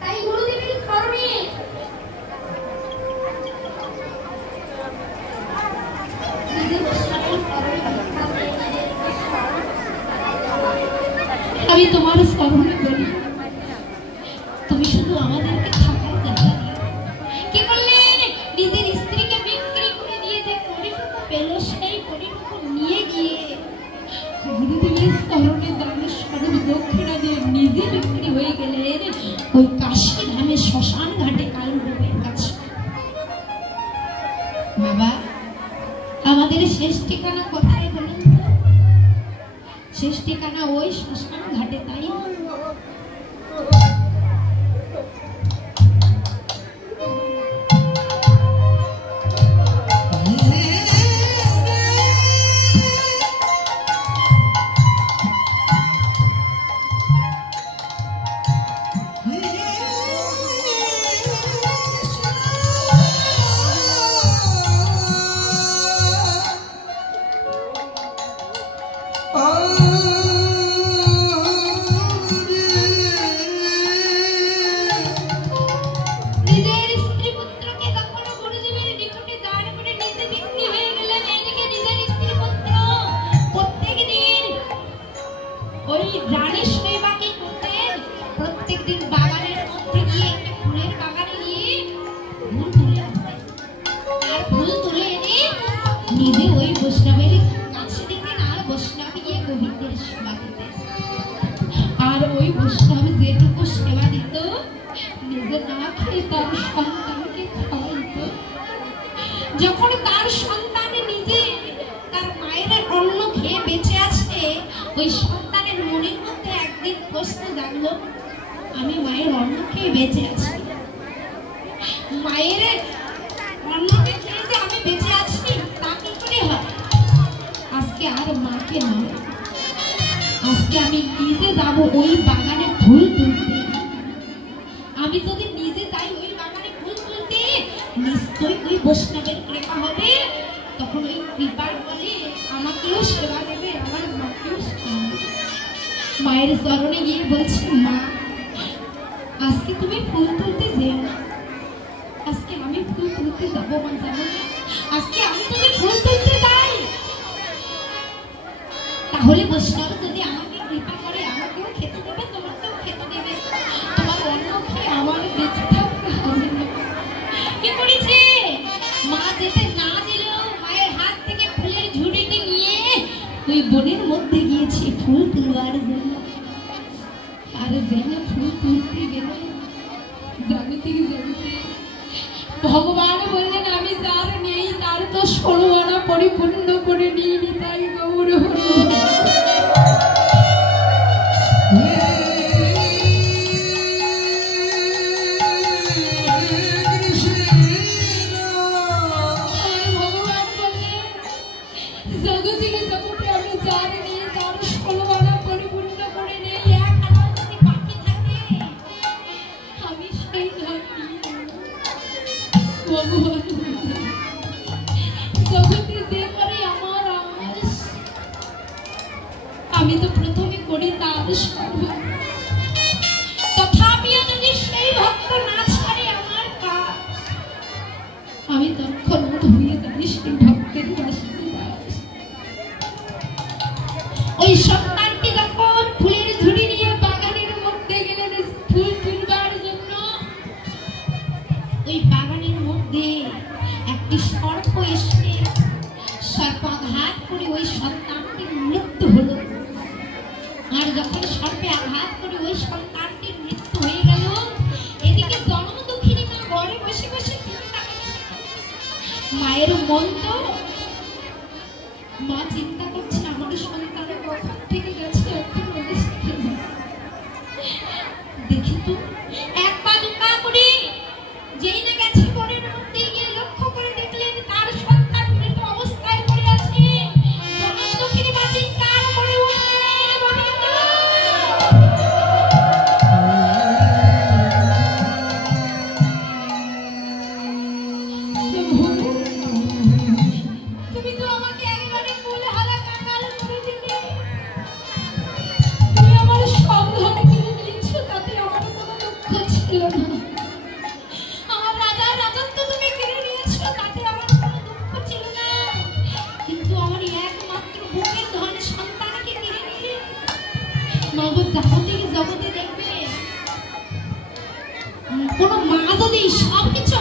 তাই গুরুদেবের স্মরণে আমি তোমার স্মরণে বলি, তুমি শুধু আমাদেরকে থাকার দেখা কি করলেন, নিজের স্ত্রীকে বিক্রি করে দিয়ে যে পরিটুকু পেল সেই পরিটুকু নিয়ে গিয়ে গুরুদেবের স্মরণে দানের স্বরূপ দক্ষিণা দিয়ে নিজে বিক্রি হয়ে গেলেন ওই কাশী ধামে শ্মশান ঘাটে কালরূপের কাছে। বাবা, আমাদের শেষ ঠিকানা কোথায় বলুন তো? শেষ ঠিকানা ওই শ্মশান ঘাটে, তাই না? যখন তার সন্তান নিজে তার মায়ের অন্ন খেয়ে বেঁচে আছে, ওই সন্তানের মনের মধ্যে একদিন প্রশ্ন জাগলো, আমি মায়ের অন্ন খেয়ে বেঁচে আছি, মায়ের অন্নকে খেয়ে যে আমি বেঁচে আছি তা কি করে হয়? আজকে আর মাকে নয়, আজকে আমি নিজে যাবো ওই বাগানে ফুল তুলতে। আমি যদি নিজে যাই ওই বাগানে ফুল তুলতে, নিশ্চয়ই ওই বৈষ্ণবের কৃপা হবে, তখন ওই কৃপার বলে আমাকেও সেবা দেবে, আমার মাকেও সেবা দেবে। মায়ের চরণে গিয়ে বলছি, মা আজকে তুমি ফুল তুলতে যেও না, আজকে আমি ফুল তুলতে যাবো, মা যাবো না, আজকে আমি যদি ফুল তুলতে যাই তাহলে বৈষ্ণব যদি আমাকে কৃপা করে আমাকেও খেতে দেবে, তোমাকেও খেতে দেবে, তোমার অন্ন খেয়ে আমার বেঁচে থাকতে হবে না। কি করেছে মা? যেতে না দিল, মায়ের হাত থেকে ফুলের ঝুড়িটি নিয়ে ওই বনের মধ্যে গিয়েছে ফুল তুলবার জন্য। আর যেন ফুল তুলতে গেল, জানতে ভগবান বললেন, আমি যার নেই তার তো 16 আনা পরিপূর্ণ করে নিয়ে নি, তাই গৌর হল। আমি তো প্রথমে করি তার সর্ব, তথাপিও যদি সেই ভক্ত না ছাড়ে আমার কাজ, আমি তৎক্ষণাৎ হয়ে যাই সেই ভক্তের আশীর্বাদ। ওই সন্তানটি যখন ফুলের ঝুড়ি নিয়ে বাগানের মধ্যে গেলেন ফুল তুলবার জন্য, ওই বাগানের মধ্যে একটি সর্প এসে সর্পাঘাত করে ওই সন্তানটির মৃত্যু হলো। আর যখন সর্পে আঘাত করে ওই সন্তানটির মৃত্যু হয়ে গেল, এদিকে জন্ম দুঃখিনী মা ঘরে বসে বসে চিন্তা করছে। মায়ের মন তো, মা চিন্তা করছে আমার সন্তান কখন থেকে গেছে, দেখি তো এক পা দু পা করে যেই না গেছে বনের মধ্যে গিয়ে লক্ষ্য করে দেখলেন তার সন্তান মৃত অবস্থায় পড়ে আছে। জন্ম দুঃখিনী মা চিন্তার করে তুমি তো আমাকে একেবারে কোলে হারা মাগো জগতে জগতে দেখবে কোনো মা যদি সবকিছু